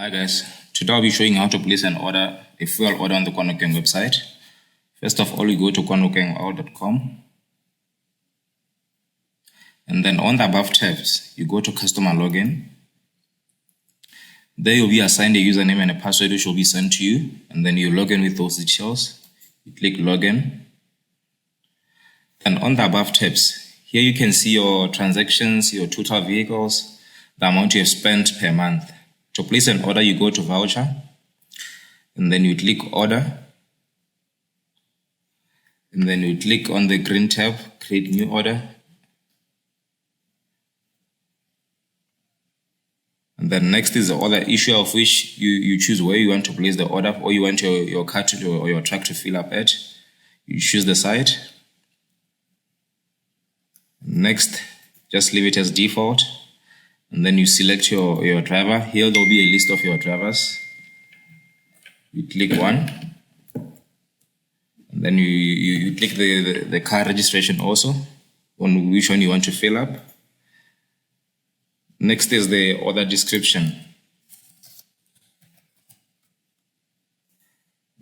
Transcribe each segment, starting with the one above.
Hi guys, today I'll be showing you how to place an order, a fuel order on the KwaNoKeng website. First of all, you go to kwanokeng.com, and then on the above tabs, you go to customer login. There you'll be assigned a username and a password which will be sent to you, and then you log in with those details. You click login. And on the above tabs, here you can see your transactions, your total vehicles, the amount you have spent per month. To place an order, you go to voucher, and then you click order, and then you click on the green tab, create new order, and then next is the order issue, of which you choose where you want to place the order, or you want your car or your truck to fill up at. You choose the site. Next, just leave it as default. And then you select your driver. Here there'll be a list of your drivers. You click one. And then you click the car registration also, on which one you want to fill up. Next is the order description.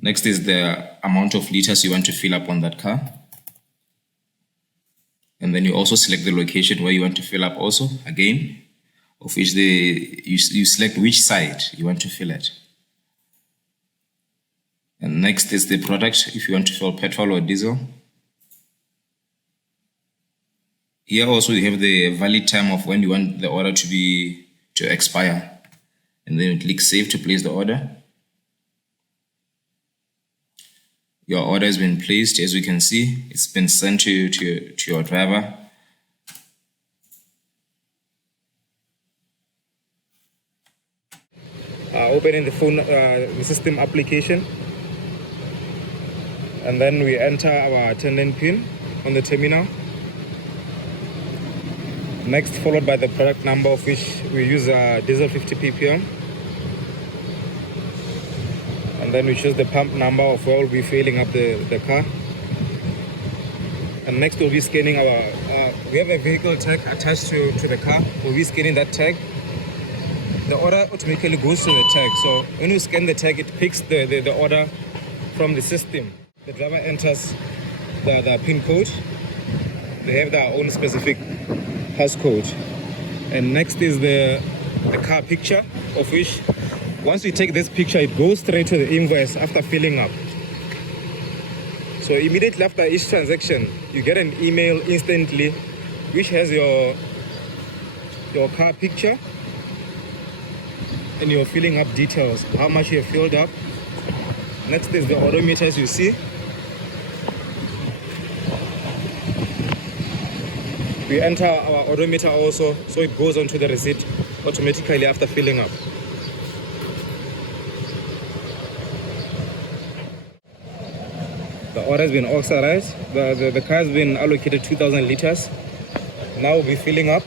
Next is the amount of liters you want to fill up on that car. And then you also select the location where you want to fill up also, again, of which you select which site you want to fill at. And next is the product, if you want to fill petrol or diesel. Here also you have the valid time of when you want the order to expire. And then you click save to place the order. Your order has been placed. As you can see, it's been sent to your driver. Opening the phone, the system application, and then we enter our attendant PIN on the terminal. Next, followed by the product number, of which we use diesel 50 ppm. And then we choose the pump number of where we'll be filling up the car. And next we'll be scanning we have a vehicle tag attached to the car. We'll be scanning that tag. The order automatically goes to the tag. So when you scan the tag, it picks the order from the system. The driver enters the PIN code. They have their own specific passcode. And next is the car picture, of which once you take this picture, it goes straight to the invoice after filling up. So immediately after each transaction, you get an email instantly which has your car picture and your filling up details, how much you have filled up. Next is the odometer, as you see. We enter our odometer also, so it goes onto the receipt automatically after filling up. The order has been authorized. The car has been allocated 2,000 liters. Now we'll be filling up.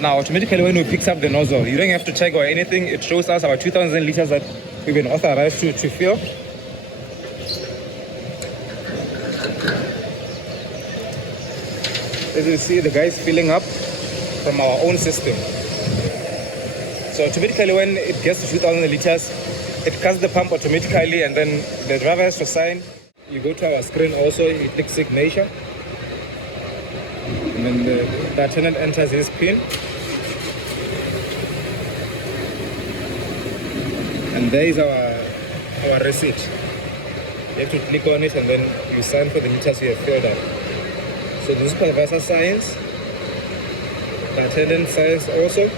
Now automatically when we pick up the nozzle, you don't have to check or anything. It shows us our 2,000 liters that we've been authorized to fill. As you see, the guy is filling up from our own system. So automatically when it gets to 2,000 liters, it cuts the pump automatically, and then the driver has to sign. You go to our screen also, you click signature. And then the attendant enters his PIN. And there is our receipt. You have to click on it and then you sign for the liters you have filled up. So the supervisor signs, the attendant signs also,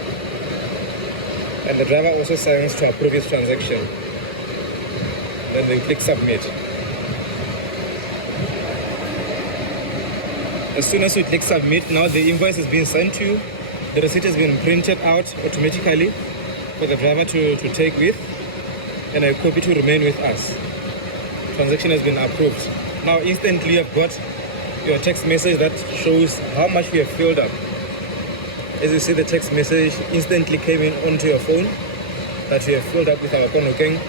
and the driver also signs to approve his transaction. Then they click submit. As soon as you click submit, now the invoice is being sent to you. The receipt has been printed out automatically for the driver to take with, and a copy to remain with us. Transaction has been approved. Now instantly you've got your text message that shows how much we have filled up. As you see, the text message instantly came in onto your phone that we have filled up with our KwaNoKeng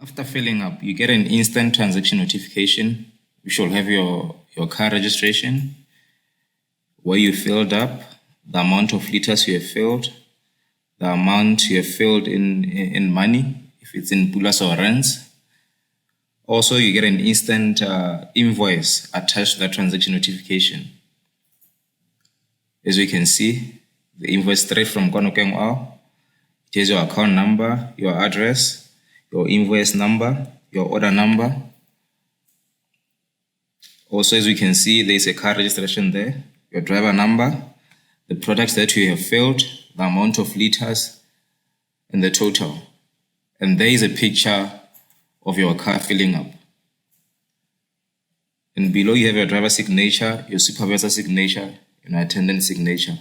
After filling up, you get an instant transaction notification, which will have your car registration, where you filled up, the amount of liters you have filled, the amount you have filled in money, if it's in pulas or rands. Also, you get an instant invoice attached to that transaction notification. As we can see, the invoice straight from Konokeng Oil. It has your account number, your address, your invoice number, your order number. Also, as we can see, there is a car registration there, your driver number, the products that you have filled, the amount of liters, and the total. And there is a picture of your car filling up. And below you have your driver signature, your supervisor signature, and attendant signature.